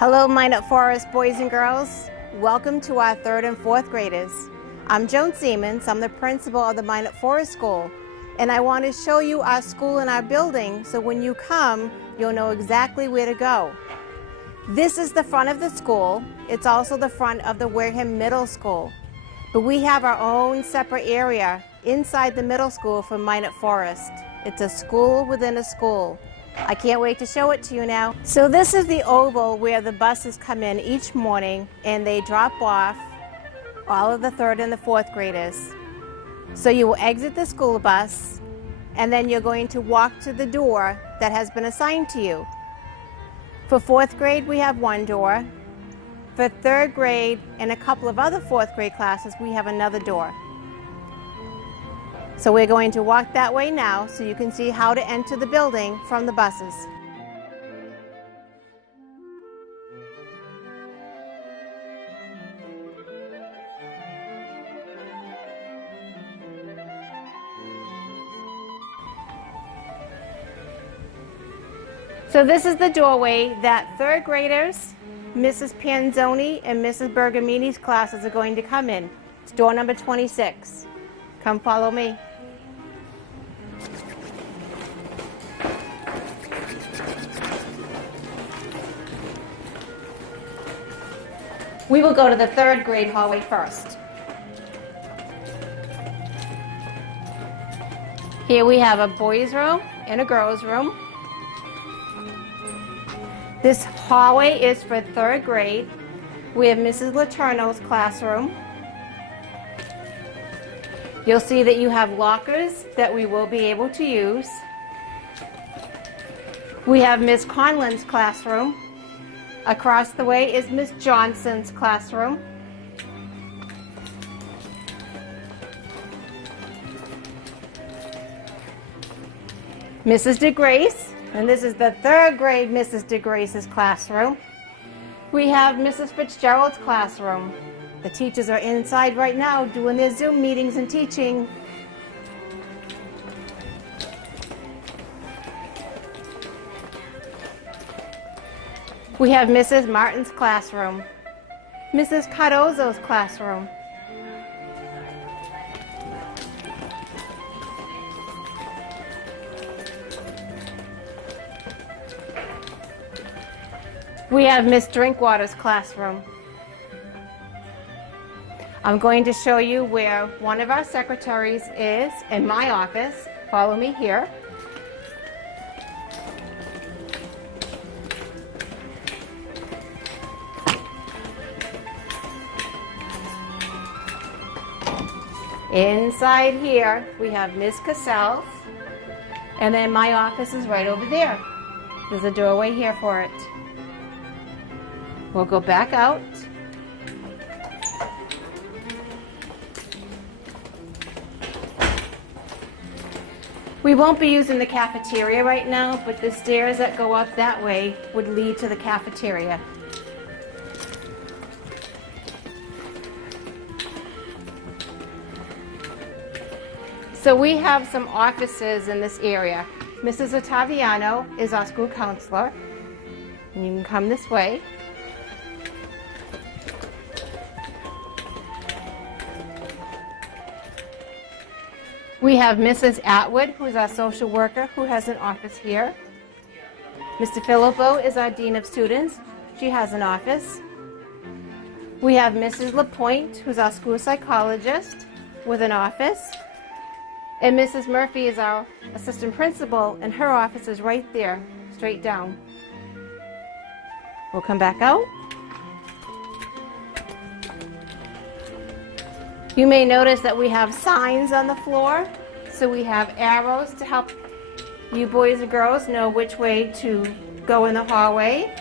Hello, Minot Forest boys and girls. Welcome to our 3rd and 4th graders. I'm Joan Seamans. I'm the principal of the Minot Forest School, and I want to show you our school and our building so when you come, you'll know exactly where to go. This is the front of the school. It's also the front of the Wareham Middle School. But we have our own separate area inside the middle school for Minot Forest. It's a school within a school. I can't wait to show it to you now. So this is the oval where the buses come in each morning and they drop off all of the 3rd and the 4th graders. So you will exit the school bus and then you're going to walk to the door that has been assigned to you. For 4th grade, we have one door. For 3rd grade and a couple of other 4th grade classes, we have another door. So we're going to walk that way now so you can see how to enter the building from the buses. So this is the doorway that 3rd graders, Mrs. Panzoni and Mrs. Bergamini's classes are going to come in. It's door number 26. Come follow me. We will go to the 3rd grade hallway first. Here we have a boys' room and a girls' room. This hallway is for 3rd grade. We have Mrs. Letourneau's classroom. You'll see that you have lockers that we will be able to use. We have Ms. Conlon's classroom. Across the way is Ms. Johnson's classroom. Mrs. DeGrace, and this is the 3rd grade Mrs. DeGrace's classroom. We have Mrs. Fitzgerald's classroom. The teachers are inside right now doing their Zoom meetings and teaching. We have Mrs. Martin's classroom, Mrs. Cardozo's classroom. We have Miss Drinkwater's classroom. I'm going to show you where one of our secretaries is in my office. Follow me here. Inside here, we have Miss Cassell, and then my office is right over there. There's a doorway here for it. We'll go back out. We won't be using the cafeteria right now, but the stairs that go up that way would lead to the cafeteria. So we have some offices in this area. Mrs. Ottaviano is our school counselor. And you can come this way. We have Mrs. Atwood, who is our social worker, who has an office here. Mr. Filippo is our Dean of Students. She has an office. We have Mrs. LaPointe, who's our school psychologist, with an office. And Mrs. Murphy is our assistant principal, and her office is right there, straight down. We'll come back out. You may notice that we have signs on the floor, so we have arrows to help you boys and girls know which way to go in the hallway.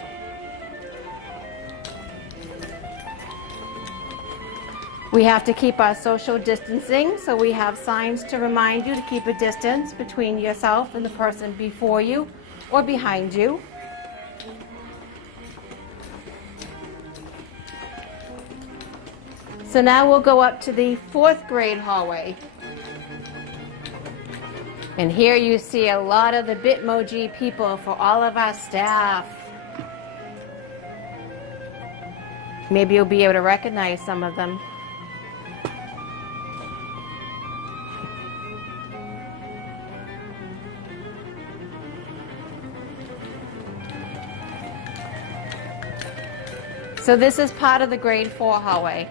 We have to keep our social distancing, so we have signs to remind you to keep a distance between yourself and the person before you or behind you. So now we'll go up to the 4th grade hallway. And here you see a lot of the Bitmoji people for all of our staff. Maybe you'll be able to recognize some of them. So this is part of the grade 4 hallway.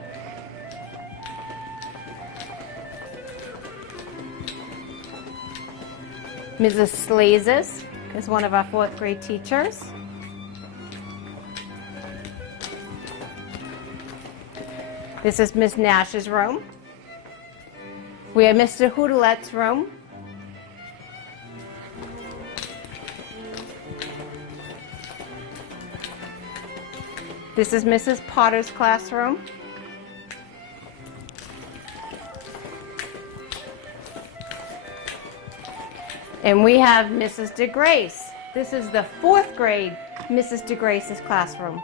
Mrs. Slazes is one of our 4th grade teachers. This is Miss Nash's room. We have Mr. Houdelet's room. This is Mrs. Potter's classroom. And we have Mrs. DeGrace. This is the 4th grade Mrs. DeGrace's classroom.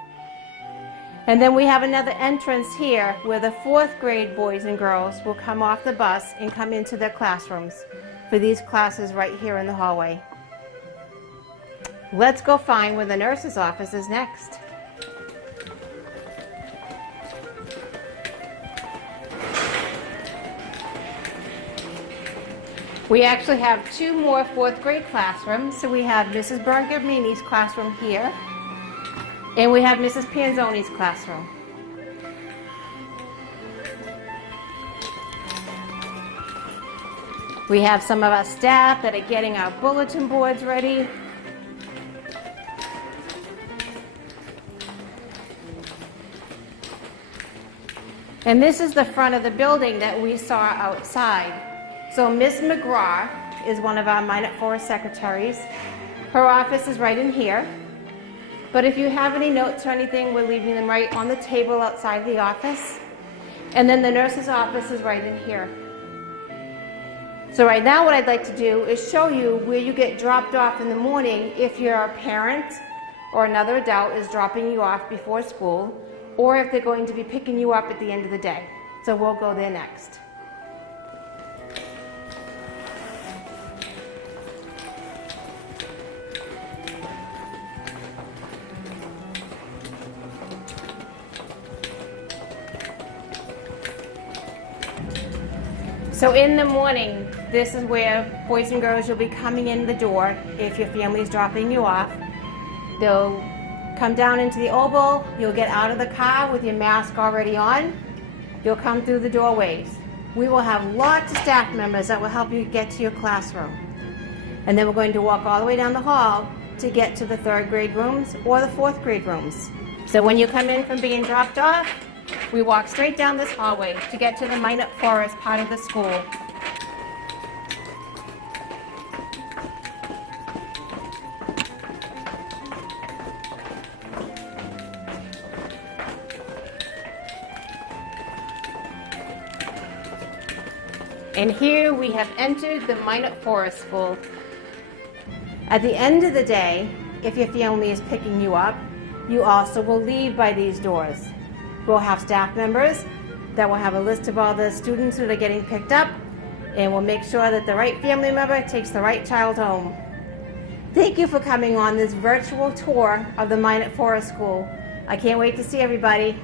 And then we have another entrance here where the 4th grade boys and girls will come off the bus and come into their classrooms for these classes right here in the hallway. Let's go find where the nurse's office is next. We actually have 2 more 4th grade classrooms. So we have Mrs. Bergamini's classroom here, and we have Mrs. Panzoni's classroom. We have some of our staff that are getting our bulletin boards ready. And this is the front of the building that we saw outside. So Miss McGraw is one of our Minot Forest secretaries. Her office is right in here. But if you have any notes or anything, we're leaving them right on the table outside the office. And then the nurse's office is right in here. So right now what I'd like to do is show you where you get dropped off in the morning if your parent or another adult is dropping you off before school, or if they're going to be picking you up at the end of the day. So we'll go there next. So in the morning, this is where boys and girls, you'll be coming in the door if your family's dropping you off. They'll come down into the oval, you'll get out of the car with your mask already on. You'll come through the doorways. We will have lots of staff members that will help you get to your classroom. And then we're going to walk all the way down the hall to get to the 3rd grade rooms or the 4th grade rooms. So when you come in from being dropped off, we walk straight down this hallway to get to the Minot Forest part of the school. And here we have entered the Minot Forest School. At the end of the day, if your family is picking you up, you also will leave by these doors. We'll have staff members that will have a list of all the students that are getting picked up, and we'll make sure that the right family member takes the right child home. Thank you for coming on this virtual tour of the Minot Forest School. I can't wait to see everybody.